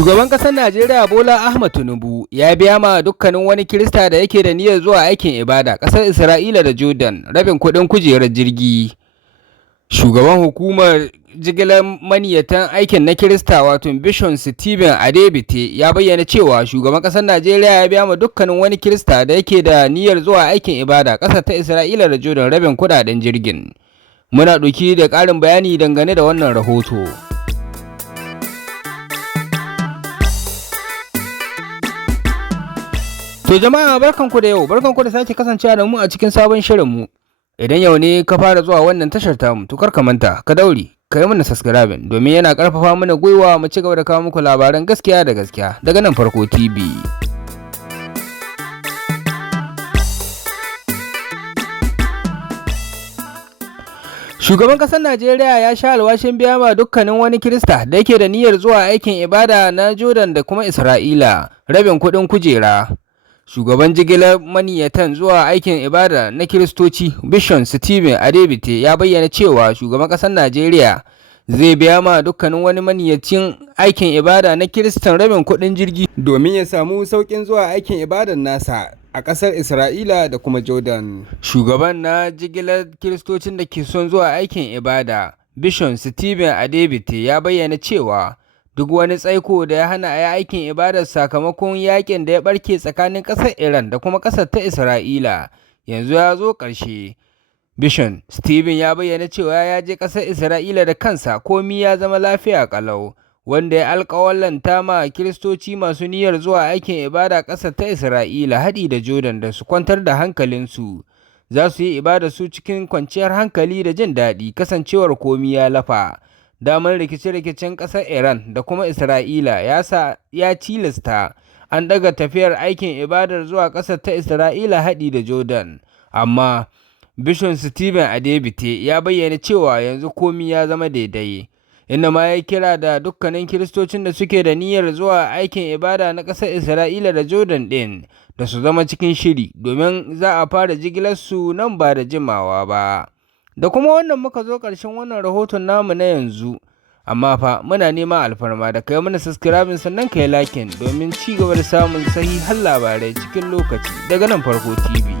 Shugaban ƙasar Najeriya Bola Ahmed Tinubu ya biya ma dukkanin wani Kirista da yake da niyyar zuwa aikin ibada ƙasar Isra'ila da Jordan rabin kuɗin kujerar jirgi. Shugaban hukumar jigilar maniyatan aikin na Kirista wato Bishop Stephen Adebite ya bayyana cewa shugaban ƙasar Najeriya ya biya ma dukkanin wani Kirista da yake da niyyar zuwa aikin ibada ƙasar ta Isra'ila da Jordan rabin kuɗaɗen jirgin. Muna ɗauki da ƙarin bayani dangane da wannan rahoto. To jama'a barkanku da yau, barkanku da sake kasancewa da mu a cikin sabon shirinmu. Idan yau ne ka fara zuwa wannan tashar tamu, to kar ka manta, ka daure, ka yi mana subscribing domin yana ƙarfafa mana gwiwa mu ci gaba da kawo muku labaran gaskiya da gaskiya daga nan Farko TV. Shugaban ƙasar Najeriya ya sha alwashin biya ma dukkanin wani Kirista da yake da niyyar zuwa aikin ibada na Jordan da kuma Isra'ila rabin kuɗin kujera. Shugaban jigilar maniyatan zuwa aikin ibada na Kiristoci Bishop Stephen Adebite ya bayyana cewa shugaban ƙasar Najeriya zai biya ma dukkanin wani maniyacin aikin ibada na Kiristan rabin kuɗin jirgi domin ya samu sauƙin zuwa aikin ibadan nasa a ƙasar Isra'ila da kuma Jordan. Shugaban na jigilar Kiristocin da ke son zuwa aikin ibada Bishop Stephen Adebite ya bayyana cewa duk wani tsaiko da ya hana a yi aikin ibadar sakamakon yakin da ya barke tsakanin ƙasar Iran da kuma ƙasar ta Isra'ila yanzu ya zo ƙarshe. Bishop Stephen ya bayyana cewa ya je ƙasar Isra'ila da kansa komi ya zama lafiya ƙalau, wanda ya alƙawallanta ma Kiristoci masu niyyar zuwa aikin ibada ƙasar ta Isra'ila haɗi da Jordan da su kwantar da hankalinsu. Za su yi ibada su cikin kwanciyar hankali da jin daɗi kasancewar komi ya lafa. Damar rikice-rikicen ƙasar Iran da kuma Isra'ila ya tilasta an daga tafiyar aikin ibadar zuwa ƙasar ta Isra'ila haɗi da Jordan. Amma Bishop Stephen Adebite ya bayyana cewa yanzu komi ya zama daidai, inda ma ya kira da dukkanin Kiristocin da suke da niyyar zuwa aikin ibada na ƙasar Isra'ila da Jordan ɗin da su zama cikin shiri domin za a fara jigilarsu nan ba da jimawa ba. Da kuma wannan muka zo ƙarshen wannan rahoton namu na yanzu, amma fa muna neman alfarma da kai mana subscribing sannan kai lakin domin ci gaba da samun sahihan labarai cikin lokaci daga nan Farko TV.